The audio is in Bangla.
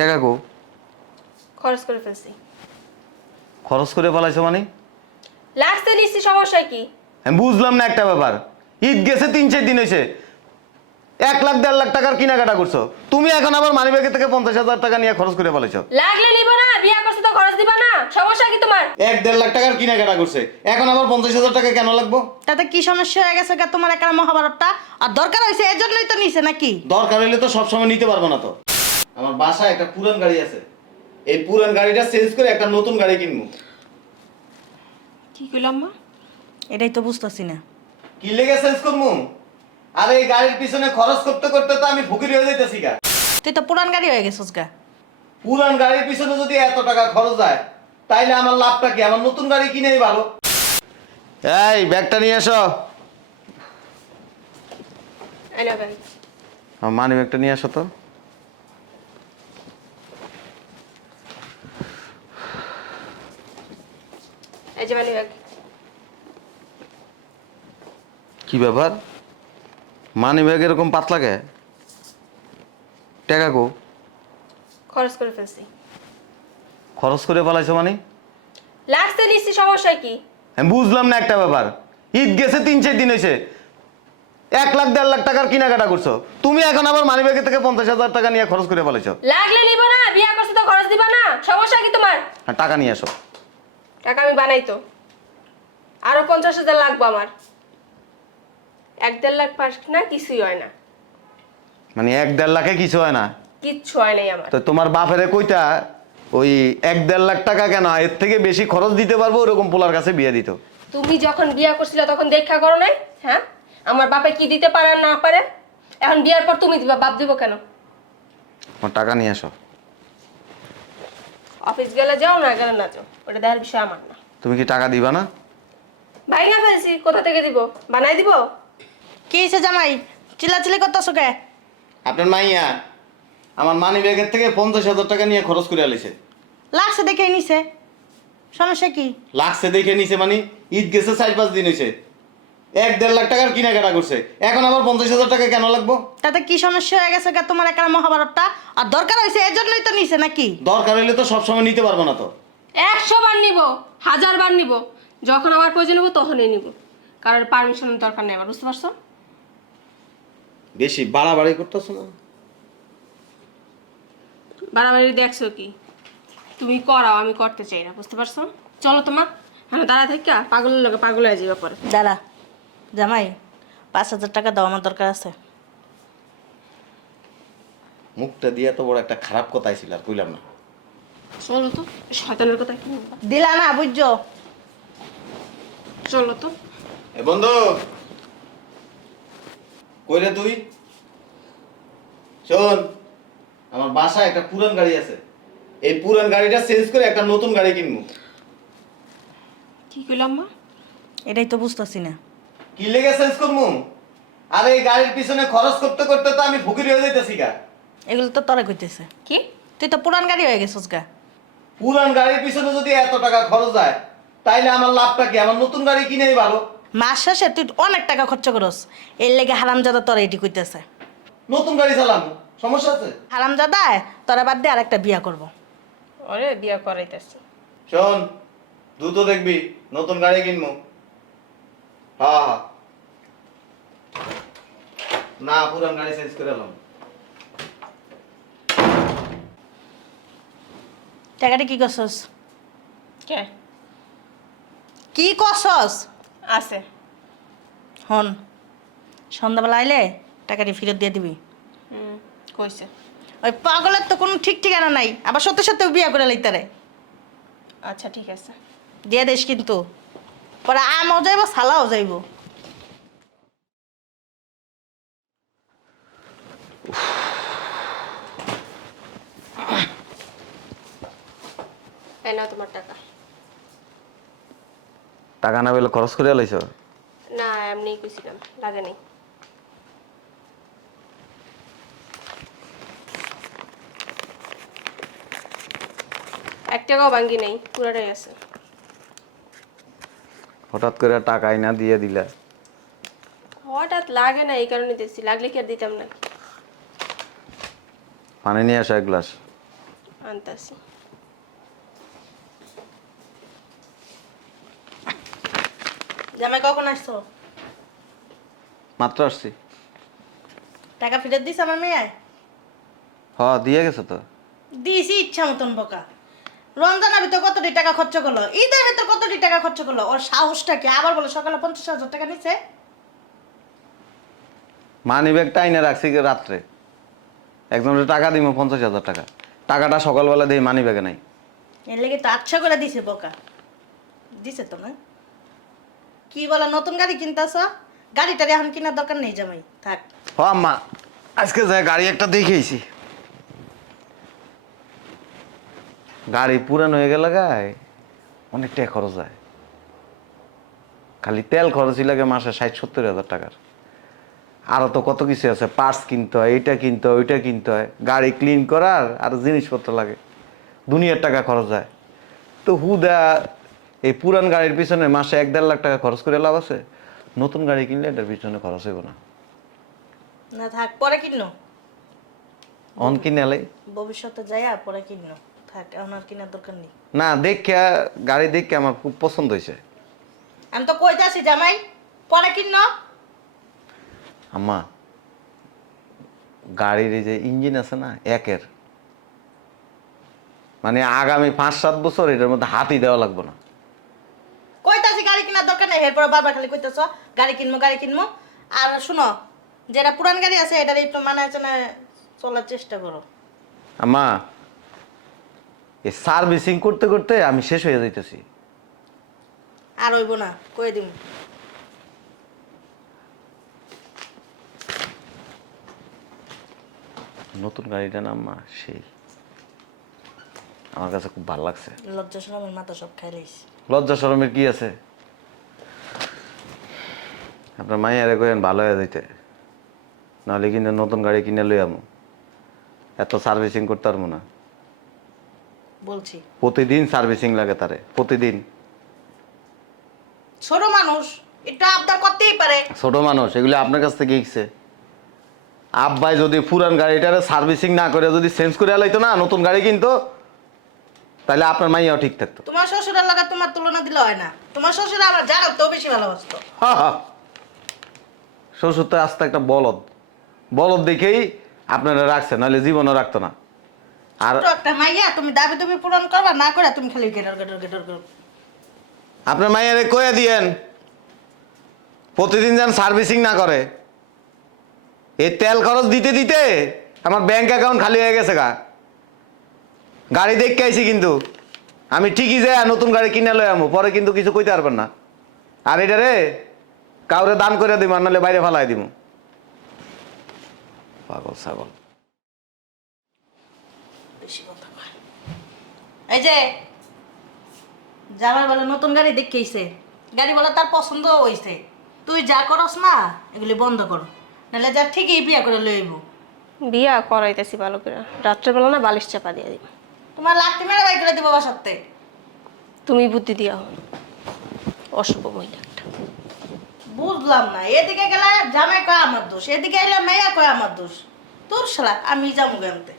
টাকা কো? খরচ করে ফেলছি। খরচ করে পালাইছো মানে? সমস্যা কি? আমি বুঝলাম না একটা ব্যাপার। ঈদ গেছে তিন চার দিন হয়েছে। এক লাখ দেড় লাখ টাকার কেনাকাটা করছ। তুমি এখন আবার মানি ব্যাগে থেকে পঞ্চাশ হাজার টাকা নিয়ে খরচ করে পালাইছো লাগলে নিব না বিয়া করছি তো খরচ দিবা না। সমস্যা কি তোমার? এক দেড় লাখ টাকার কেনাকাটা করছে। এখন আবার পঞ্চাশ হাজার টাকা কেন লাগবো? তাতে কি সমস্যা হয়ে গেছে গা তোমার একটা মহাভারতটা? আর দরকার হয়েছে এর জন্যই তো নিছে নাকি? দরকার হইলে তো সবসময় নিতে পারব না তো। আমার বাসায় একটা পুরান গাড়ি আছে। এই পুরান গাড়িটা চেঞ্জ করে একটা নতুন গাড়ি কিনবো। কি কইলাম মা এটাই তো বুঝতেছি না। কি লেগে চেঞ্জ করব আর এই গাড়ির পিছনে খরচ করতে করতে তো আমি ফকির হয়ে যাইতেছি গা। তুই তো পুরান গাড়ি হয়ে গেছিস গা। পুরান গাড়ির পিছনে যদি এত টাকা খরচ হয় তাইলে আমার লাভটা কি? আমার নতুন গাড়ি কিনেই ভালো। এই ব্যাগটা নিয়ে এসো। ভাই। মানি ব্যাগটা নিয়ে আসো তো। এই যে মানি ব্যাগ কি ব্যাপার? মানি ব্যাগ এরকম পাতলা কে? টাকা কো? খরচ করে ফেলছি। খরচ করে পালাইছো মানে? লাগতে নিচ্ছি সমস্যা কি? আমি বুঝলাম না একটা ব্যাপার। ঈদ গেছে তিন চার দিন হয়েছে। এক লাখ দেড় লাখ টাকার কেনাকাটা করছ। তুমি এখন আবার মানি ব্যাগে থেকে পঞ্চাশ হাজার টাকা নিয়ে খরচ করে পালাইছো লাগলে নিব না বিয়া করছি তো খরচ দিবা না। সমস্যা কি তোমার? আর টাকা নিয়ে আসো। টাকা আমি বানাই তো। আরও পঞ্চাশ হাজার লাগবে আমার। এক দেড় লাখ পাস না কিছুই হয় না। মানে এক দেড় লাখে কিছু হয় না? কিচ্ছু হয় নাই আমার। তো তোমার বাপেরে কইতা ওই এক দেড় লাখ টাকা কেন? এর থেকে বেশি খরচ দিতে পারব ওরকম পোলার কাছে বিয়ে দিত। তুমি যখন বিয়া করছিলে তখন দেখা করো নাই? হ্যাঁ? আমার বাপে কি দিতে পারে আর না পারে? এখন বিয়ার পর তুমি দিবা বাপ দিব কেন? আমার টাকা নিয়ে আসো। অফিস গেলে যাও না গেলে না যাও। ওটা দেখার বিষয় আমার না। তুমি কি টাকা দিবা না? ভাইঙ্গা ফেলছি কোথা থেকে দিব? বানাই দিব? কি হয়েছে জামাই? চিল্লাচিল্লি করতেছো কে? আপনার মাইয়া আমার মানি ব্যাগের থেকে পঞ্চাশ হাজার টাকা নিয়ে খরচ করে আলিছে লাগছে দেখেই নিছে। সমস্যা কি? লাগছে দেখে নিছে মানে ঈদ গেছে চার পাঁচ দিন হয়েছে। এক দেড় লাখ টাকার কিনা কেনাকাটা করছে। এখন আবার পঞ্চাশ হাজার টাকা কেন লাগবো? তাতে কি সমস্যা হয়ে গেছে গা তোমার একটা মহাভারতটা? আর দরকার হয়েছে এর জন্যই তো নিছে নাকি? দরকার হইলে তো সবসময় নিতে পারব না তো। একশো বার নিব হাজার বার নিব। যখন আমার প্রয়োজন নেব তখনই নিব। কারোর পারমিশনের দরকার নেই আমার বুঝতে পারছ? বেশি বাড়াবাড়ি করতেছো না? বাড়াবাড়ি দেখছ কি? তুমি করাও আমি করতে চাই না বুঝতে পারছ? চলো তোমার হ্যাঁ দাঁড়া থেকে পাগলের লোকে পাগল হয়ে যাবে পরে দাঁড়া। জামাই পাঁচ হাজার টাকা দাও আমার দরকার আছে। মুখটা দিয়ে তো বড় একটা খারাপ কথাই ছিল আর কইলাম না। চলো তো শয়তানের কথা কি দিলা না বুঝছ? চলো তো। এ বন্ধু কই রে তুই? শোন আমার বাসায় একটা পুরান গাড়ি আছে। এই পুরান গাড়িটা চেঞ্জ করে একটা নতুন গাড়ি কিনবো। কি কইলাম মা? এটাই তো বুঝতেছি না। কি লেগে চেঞ্জ করব আর এই গাড়ির পিছনে খরচ করতে করতে তো আমি ফকির হয়ে যাইতেছি গা। এগুলো তো তরে কইতেছে। কি? তুই তো পুরান গাড়ি হয়ে গেছিস গা। পুরান গাড়ির পিছনে যদি এত টাকা খরচ হয় তাইলে আমার লাভটা কি? আমার নতুন গাড়ি কিনেই ভালো। মাস শেষে তুই অনেক টাকা খরচ করস। এর লেগে হারামজাদা তোরা এটি কইতেছে। নতুন গাড়ি চালাবো সমস্যা আছে? হারামজাদা তোরা বাদ দিয়ে আরেকটা বিয়া করব। ওরে বিয়া করাইতেছি। শোন দ্রুত দেখবি নতুন গাড়ি কিনবো হ্যাঁ হ্যাঁ না পুরান গাড়ি চেঞ্জ করে এলাম। টাকাটা কি করছস? কে? কি করছস? আছে। হন সন্ধ্যাবেলা আইলে টাকাটি ফেরত দিয়ে দিবি। হুম কইছে। ওই পাগলের তো কোনো ঠিক ঠিকানা নাই আবার সত্যি সত্যি বিয়া করে লইতারে আচ্ছা ঠিক আছে। দিয়ে দিস কিন্তু। পরে আমও যাইব সালাও যাইব। এই নাও তোমার টাকা। টাকা না পেলে খরচ করে এলাইছ না এমনি কইছিলাম লাগে নেই। এক টাকাও ভাঙ্গি নেই পুরাটাই আছে। হঠাৎ করে টাকা না দিয়ে দিলা। হঠাৎ লাগে না এই কারণে দিচ্ছি লাগলে কি আর দিতাম না পানি নিয়ে আসো এক গ্লাস। আনতাছি। জামাই কখন আসছো? মাত্র আসছি। টাকা ফেরত দিস আমার মেয়ে? হ দিয়ে গেছে তো। দিয়েছি ইচ্ছা মতন বোকা। রমজানের ভিতর কতটি টাকা খরচ করল? ঈদের ভিতর কতটি টাকা খরচ করল? ওর সাহসটা কি? আবার বলো সকালে পঞ্চাশ হাজার টাকা নিচ্ছে মানি ব্যাগটা আইনে রাখছি রাত্রে। একজনের টাকা দিব পঞ্চাশ হাজার টাকা। টাকাটা সকালবেলা দিই মানি ব্যাগে নাই। এর লেগে তো আচ্ছা করে দিছে বোকা। দিছে তো না? কি বলে, নতুন গাড়ি কিনতেছ? গাড়িটারে এখন কেনার দরকার নেই জামাই, থাক। হ, আম্মা, আজকে যাই গাড়ি একটা দেখেছি গাড়ি পুরান হয়ে গেল গায়ে, অনেক টাকা খরচ হয়। খালি তেল খরচই লাগে মাসে ষাট, সত্তর হাজার টাকার। আরও তো কত কিছু আছে পার্টস কিনতে হয়, এইটা কিনতে হয়, ওইটা কিনতে হয়। গাড়ি ক্লিন করার আর জিনিসপত্র লাগে। দুনিয়ার টাকা খরচ হয়। তো হুদা এই পুরান গাড়ির পিছনে মাসে এক দেড় লাখ টাকা খরচ করে লাভ আছে। নতুন গাড়ি কিনলে এটার পিছনে খরচ হইব না। না থাক পরে কিনো অন কিনে এলাই ভবিষ্যতে যাই আর পরে কিনো থাক এখন আর কেনার দরকার নেই। না দেখে গাড়ি দেখে আমার খুব পছন্দ হয়েছে আমি তো কইতাছি জামাই পরে কিনো আম্মা গাড়ির এই যে ইঞ্জিন আছে না একের। মানে আগামী পাঁচ সাত বছর এটার মধ্যে হাতই দেওয়া লাগবে না কইতাছি গাড়ি কেনার দরকার নেই এরপর বারবার খালি কইতাছ গাড়ি কিনবো গাড়ি কিনবো আর শুনো যেটা পুরান গাড়ি আছে এটার একটু মানে আছে না চলার চেষ্টা করো। আম্মা এই সার্ভিসিং করতে করতে আমি শেষ হয়ে যাইতেছি। আর হইব না কয়ে দিম। নতুন গাড়িটা না আম্মা সেই। আমার কাছে খুব ভালো লাগছে। লজ্জা শরমের মাথা সব খাই লাইছি লজ্জা শরমের কি আছে? আপনার মাইয়ারে কইেন ভালো হয়ে যাইতে। নাহলে কিন্তু নতুন গাড়ি কিনে লই আমু। এত সার্ভিসিং করতে পারব না। বলছি। প্রতিদিন সার্ভিসিং লাগে তারে প্রতিদিন। ছোট মানুষ এটা আবদার করতেই পারে। ছোট মানুষ এগুলো আপনার কাছ থেকে শিখছে। আব্বাই যদি পুরান গাড়িটারে সার্ভিসিং না করে যদি চেঞ্জ করে লাইতো না নতুন গাড়ি কিনতো তাহলে আপনার মাইয়াও ঠিক থাকতো। তোমার শ্বশুরের লাগা তোমার তুলনা দিলে হয় না। তোমার শ্বশুর আমার জানো তো বেশি ভালোবাসতো। হা হা। শ্বশুর তো আস্তে একটা বলদ। বলদ দেখেই আপনারা রাখছে নাহলে জীবনও রাখতো না। আর একটা মাইয়া তুমি দাবি তুমি পূরণ করবা না করে তুমি খালি গেটর গেটর গেটর করো। আপনার মাইয়ারে কয়ে দিয়েন প্রতিদিন যেন সার্ভিসিং না করে। এই তেল খরচ দিতে দিতে আমার ব্যাংক অ্যাকাউন্ট খালি হয়ে গেছে গা। গাড়ি দেখতে আইছি কিন্তু। আমি ঠিকই যাই নতুন গাড়ি কিনে লই আমু পরে কিন্তু কিছু কইতে পারবেন না। আর এটা রে কাউরে দান করে দিব আর নাহলে বাইরে ফালাই দিব পাগল ছাগল। বেশি কথা এই যে যাবার বেলা নতুন গাড়ি দেখেইছে গাড়ি বলে তার পছন্দ হইছে। তুই যা করস না এগুলি বন্ধ কর। নাহলে যা ঠিকই বিয়া করে লইব বিয়া করাইতেছি ভালো করে। রাত্রেবেলা না বালিশ চাপা দিয়ে দিব তোমার লাঠি মেরে বাই করে দিব বাসাতে। তুমি বুদ্ধি দিয়া হো অশুভ মহিলা একটা বুঝলাম না। এদিকে গেলে জামে কয় আমার দোষ, এদিকে এলে মেয়া কয় আমার দোষ। তোর সালা আমি যাব গানতে